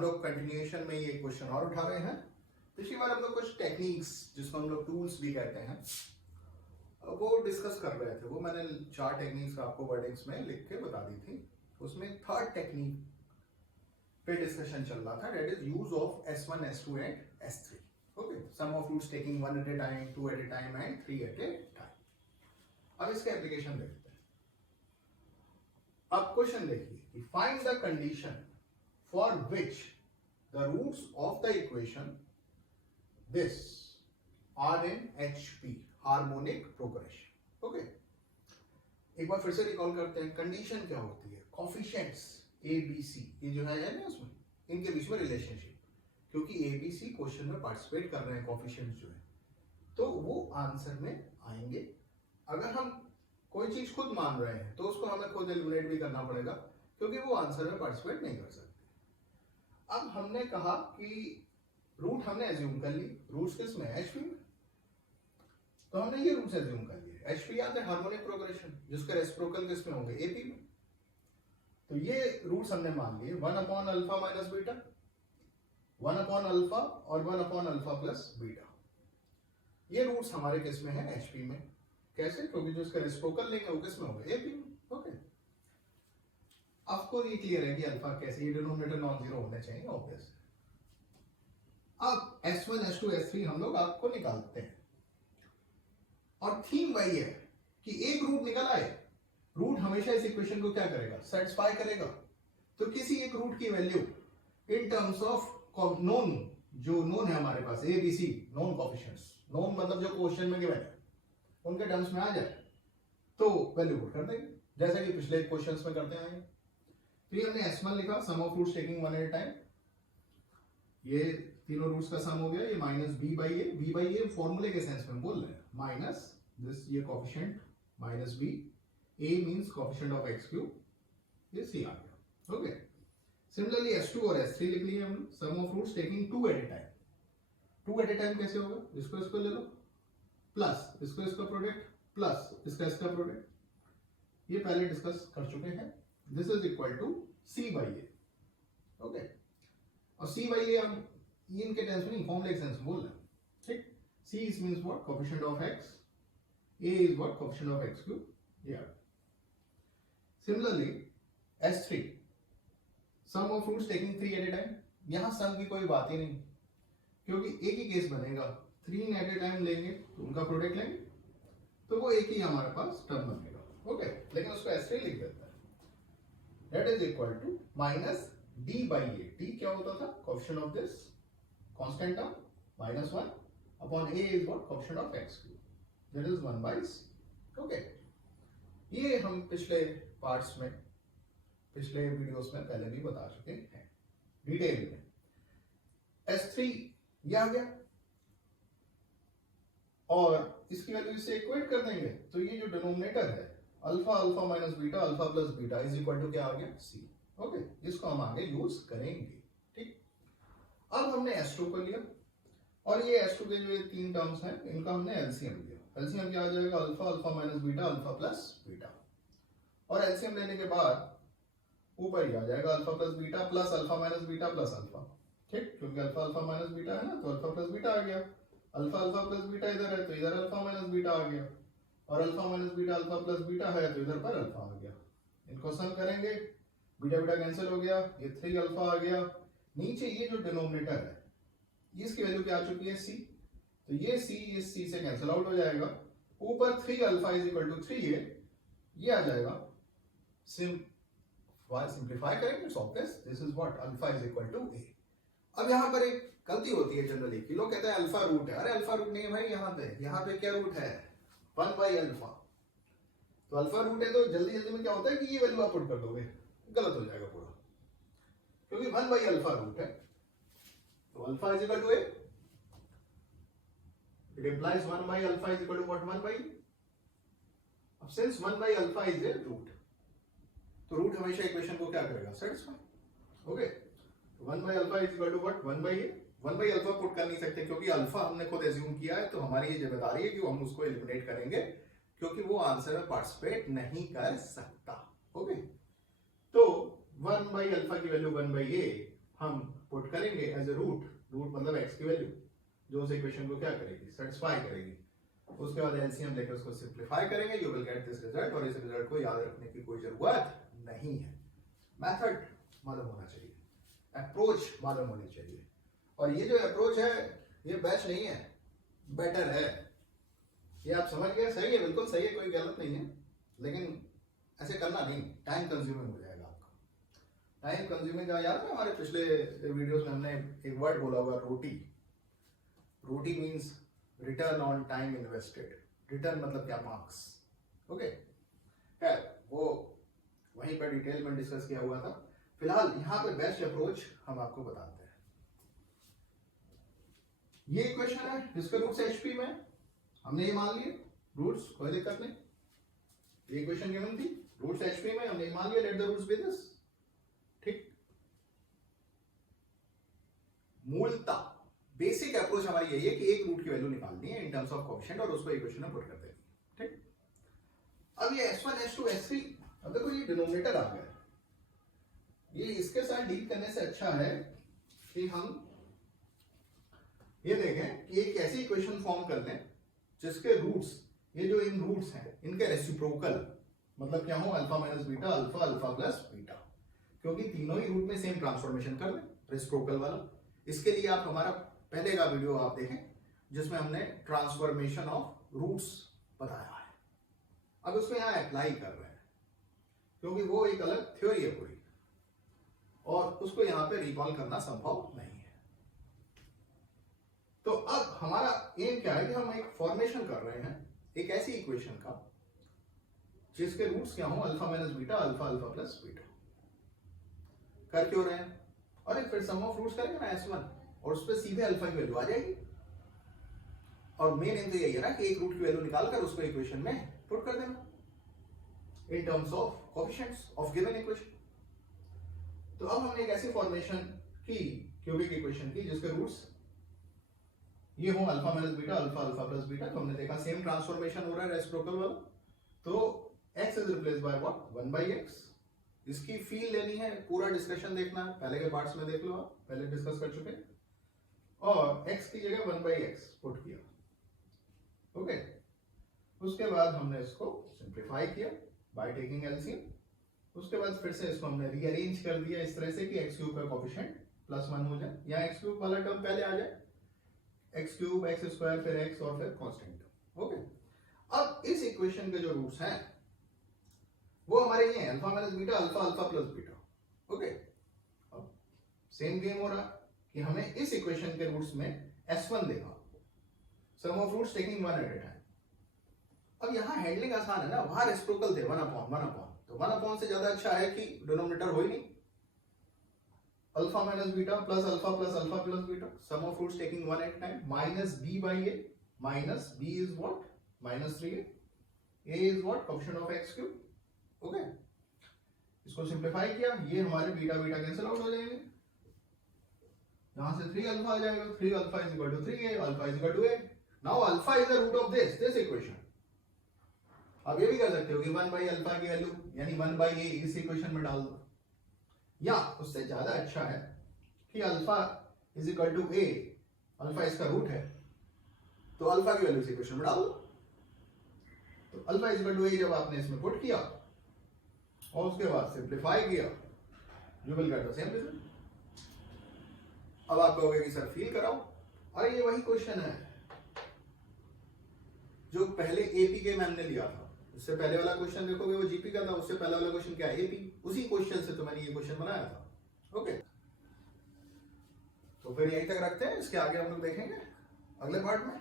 हम लोग कंटिन्यूएशन में ये क्वेश्चन और उठा रहे हैं। पिछली बार हम लोग कुछ टेक्निक्स, जिसको हम लोग टूल्स भी कहते हैं, वो डिस्कस कर रहे थे। वो मैंने 4 टेक्निक्स आपको वर्डिंग्स में लिख के बता दी थी। उसमें थर्ड टेक्निक पे डिस्कशन चल रहा था, that is use of S1, S2 and S3। Okay, sum of roots taking 1 at a time, 2 at a time and 3 at a time. अब इसका एप्लीकेशन देखते हैं। अब क्वेश्चन देखिए, find the condition for which the roots of the equation this are in HP, harmonic progression. Okay, एक बार फिर से recall करते हैं। कंडीशन क्या होती है? कोफिशिएंट्स A B C, ये जो है ना उसमें, इनके बीच में रिलेशनशिप, क्योंकि A B C क्वेश्चन में पार्टिसिपेट कर रहे हैं कोफिशिएंट्स जो है, तो वो आंसर में आएंगे। अगर हम कोई चीज खुद मान रहे हैं तो उसको हमें खुद एलिमिनेट भी करना पड़ेगा, क्योंकि वो आंसर में पार्टिसिपेट नहीं कर सकते। अब हमने कहा कि रूट हमने एज्यूम कर ली, रूट्स किस में? एचपी में, तो हमने ये रूट्स एज्यूम कर लिए। एचपी याद है, हार्मोनिक प्रोग्रेशन, जिसके रेसिप्रोकल किस में होंगे? एपी में। तो ये रूट्स हमने मान लिए 1 upon alpha minus beta, 1 upon alpha और 1 अपॉन अल्फा प्लस बीटा। ये रूट्स हमारे किस में है? एचपी में। कैसे? क्योंकि जो इसका रेसिप्रोकल लेंगे वो किस में होगा? एपी में। ओके, आपको ये क्लियर है कि अल्फा कैसे, ये डिनोमिनेटर नॉन जीरो होने चाहिए ऑब्वियस। अब S1, S2, S3 हम लोग आपको निकालते हैं, और थीम वही है कि एक रूट निकल आए। रूट हमेशा इस इक्वेशन को क्या करेगा? सेटिस्फाई करेगा। तो किसी एक रूट की value in terms of known, जो नोन है हमारे पास A B C, known coefficients, known मतलब जो क्वेश्चन में गिवन है, उनके टर्म्स में आ जाए तो वैल्यू पुट कर देंगे, जैसा कि पिछले क्वेश्चंस में करते आए। तो ये हमने S1 लिखा, sum of roots taking 1 at a time. ये तीनों रूट्स का सम हो गया। ये माइनस b बाई ए फॉर्मूले के सेंस में बोल रहे हैं, माइनस दिस, ये coefficient minus b, a means coefficient of x cube, ये c आ गया। ओके, सिमिलरली S2 और S3 लिख लिए हमने, sum of roots taking 2 at a time. 2 at a time कैसे होगा? इसको इसको ले लो, प्लस इसको इसका प्रोडक्ट, प्लस इसका इसका प्रोडक्ट, ये पहले डिस्कस कर चुके हैं। This is equal to C by a. Okay, और C बाई ए हम इनके टेंस में नहीं, फॉर्मूले के सेंस में बोल रहे हैं। ठीक, C is means what? Coefficient of x, A is what? Coefficient of x cube. या similarly S3, sum of roots taking 3 at a time. यहां सम की कोई बात ही नहीं, क्योंकि एक ही केस बनेगा, 3 एट ए टाइम लेंगे तो उनका प्रोडक्ट लेंगे, तो वो एक ही हमारे पास टर्म बनेगा। ओके, लेकिन उसको S3 लिख देता है। That is equal to minus d by a. d क्या होता था? Coefficient of this constant term minus 1 upon a is what? Coefficient of x cube. That is 1 by c. Okay. ये हम पिछले पार्ट्स में, पिछले वीडियोस में पहले भी बता चुके हैं डिटेल में। S3 ये आ गया, और इसकी वैल्यू इससे इक्वेट कर देंगे, तो ये जो डिनोमिनेटर है alpha alpha minus beta, alpha plus beta is equal to क्या आ गया? C। ओके, जिसको हम आगे यूज करेंगे। ठीक, अब हमने S2 को लिया, और ये S2 के जो ये 3 टर्म्स हैं, इनका हमने एलसीएम लिया। एलसीएम क्या आ जाएगा? Alpha alpha minus beta, alpha plus beta, और एलसीएम लेने के बाद ऊपर ही आ जाएगा alpha plus beta plus alpha minus beta plus alpha. ठीक, क्योंकि अल्फा अल्फा माइनस बीटा है ना, तो अल्फा प्लस बीटा आ गया। अल्फा अल्फा प्लस बीटा इधर है, तो इधर अल्फा माइनस बीटा आ गया, और alpha minus beta alpha plus beta है, तो इधर पर अल्फा आ गया। इनको सम करेंगे, बीटा बीटा कैंसिल हो गया, ये 3 अल्फा आ गया। नीचे ये जो डिनोमिनेटर है, इसकी वैल्यू क्या आ चुकी है? C। तो ये C इस C से कैंसिल आउट हो जाएगा। ऊपर 3 अल्फा इज इक्वल टू 3 है, ये आ जाएगा। सिंप्लीफाई करेंगे, it's obvious, this is what? Alpha is equal to a। अब यहाँ पर एक गलती होती है जनरली कि लोग कहते हैं अल्फा रूट है। अरे अल्फा रूट नहीं है भाई, यहाँ पे क्या रूट है? 1 बाई अल्फा। तो अल्फा रूट है, तो जल्दी जल्दी में क्या होता है कि ये वैल्यू आप पुट कर दोगे, गलत हो जाएगा पूरा, क्योंकि 1 बाई अल्फा रूट है, तो alpha is equal to A. It implies 1 by alpha is equal to what? 1 by. अब since 1 by alpha is a root, तो रूट हमेशा इक्वेशन को क्या करेगा? Satisfy. Okay, 1 by alpha is equal to what? 1 by A. 1 by alpha put कर नहीं सकते, क्योंकि अल्फा हमने खुद एज्यूम किया है, तो हमारी ये जिम्मेदारी है कि हम उसको एलिमिनेट करेंगे, क्योंकि वो आंसर में पार्टिसिपेट नहीं कर सकता। ओके, तो 1 बाई अल्फा की वैल्यू 1 बाई ए, हम पुट करेंगे एज ए रूट, रूट मतलब एक्स की वैल्यू जो उस इक्वेशन को क्या करेगी, सेटिस्फाई करेगी। उसके बाद एलसीएम लेकर उसको सिंप्लीफाई करेंगे, you will get this result. और इस रिजल्ट को याद रखने की कोई जरूरत नहीं है। मेथड मालूम होना चाहिए, अप्रोच मालूम होनी चाहिए। और ये जो अप्रोच है ये बेस्ट नहीं है, बेटर है। ये आप समझ गए, सही है, बिल्कुल सही है, कोई गलत नहीं है, लेकिन ऐसे करना नहीं, टाइम कंज्यूमिंग हो जाएगा आपका। टाइम कंज्यूमिंग, याद है हमारे पिछले वीडियोस में हमने एक वर्ड बोला हुआ, roti. Roti means return on time invested. Return मतलब क्या, मार्क्स। ओके है, वो वहीं पर डिटेल में डिस्कस किया हुआ था। फिलहाल यहाँ पे बेस्ट अप्रोच हम आपको बताते हैं। ये इक्वेशन है जिसके रूट्स एचपी में, हमने ये मान लिए रूट्स, कोई दिक्कत नहीं। ये इक्वेशन गिवन थी, रूट्स एचपी में, हमने ये मान लिया, let the roots be this. ठीक, मूलतः बेसिक अप्रोच हमारी यही है कि एक रूट की वैल्यू निकालनी है इन टर्म्स ऑफ कोएफिशिएंट और उसको इक्वेशन में पुट कर देनी है। ठीक, अब ये x1 x2 x3, अब देखो ये डिनोमिनेटर आ गया, ये इसके साथ डील करने से अच्छा है कि हम ये देखें कि एक ऐसी इक्वेशन फॉर्म कर लें जिसके रूट्स, ये जो इन रूट्स हैं इनके रेसिप्रोकल, मतलब क्या हो, alpha minus beta, alpha alpha plus beta, क्योंकि तीनों ही रूट में सेम ट्रांसफॉर्मेशन कर लें, रेसिप्रोकल वाला। इसके लिए आप हमारा पहले का वीडियो आप देखें जिसमें हमने ट्रांसफॉर्मेशन ऑफ रूट्स बताया है। अब उसको यहां अप्लाई कर रहे हैं क्योंकि वो एक अलग थ्योरी है पूरी, और उसको यहां पे रिकॉल करना संभव नहीं है। तो अब हमारा एम क्या है कि हम एक फॉर्मेशन कर रहे हैं एक ऐसी इक्वेशन का जिसके रूट्स क्या हो, alpha minus beta, alpha alpha plus beta. कर क्यों रहे हैं, अरे फिर सम ऑफ रूट्स करेंगे ना S1 और उस पर सीधे अल्फा की वैल्यू आ जाएगी। और मेन एम तो यही है ना कि एक रूट की वैल्यू निकालकर उसको इक्वेशन में पुट कर देना in terms of coefficients of given equation. तो अब हमने एक ऐसी फॉर्मेशन की क्यूबिक इक्वेशन की जिसके रूट्स ये हो alpha minus beta, alpha alpha plus beta. तो हमने देखा सेम ट्रांसफॉर्मेशन हो रहा है रेसिप्रोकल वाला, तो x is replace by what, 1/x। इसकी फील लेनी है, पूरा डिस्कशन देखना है, पहले के पार्ट्स में देख लो, आप पहले डिस्कस कर चुके हैं। और x की जगह 1/x पुट किया। ओके, उसके बाद हमने इसको सिंप्लीफाई किया बाय टेकिंग एलसीएम। उसके बाद फिर से इसको हमने रीअरेंज कर दिया इस तरह से कि x³ का कोएफिशिएंट +1 हो जाए, या x³ वाला टर्म पहले आ जाए, x³ x² फिर x और फिर कांस्टेंट। ओके, अब इस इक्वेशन के जो रूट्स हैं वो हमारे ये हैं alpha minus beta, alpha alpha plus beta. Okay, अब सेम गेम हो रहा कि हमें इस इक्वेशन के रूट्स में S1 देखा, sum of roots taking 1 at a time. अब यहां हैंडलिंग आसान है ना, वहां रेसिप्रोकल थे 1/1, तो 1/, से ज्यादा अच्छा है कि डिनोमिनेटर हो ही नहीं, alpha minus beta plus alpha plus beta, sum of roots taking 1 at time, minus b by a, minus b is what, -3a, a is what, coefficient of x³। Okay, इसको सिंप्लीफाई किया, ये हमारे beta beta cancel out हो जाएंगे, यहां से 3 alpha आ जाएगा, 3 alpha is equal to 3a, alpha is equal to a। Now alpha is the root of this equation. अब ये भी कर सकते हो कि 1/अल्फा की वैल्यू यानी 1/a इस इक्वेशन में डाल दो, या उससे ज्यादा अच्छा है कि alpha is equal to a, alpha इसका रूट है, तो अल्फा की वैल्यू इस इक्वेशन में डाल दो। तो alpha is equal to a जब आपने इसमें पुट किया और उसके बाद सिंप्लीफाई किया, you will get the same result. अब आप कहोगे कि सर फील कराओ, अरे ये वही क्वेश्चन है जो पहले एपी के मैम ने लिया था। उससे पहले वाला क्वेश्चन देखोगे वो जीपी का था, उससे पहले वाला क्वेश्चन क्या है, एपी। उसी क्वेश्चन से तो मैंने ये क्वेश्चन बनाया था। ओके, तो फिर यहीं तक रखते हैं, इसके आगे हम लोग देखेंगे अगले पार्ट में।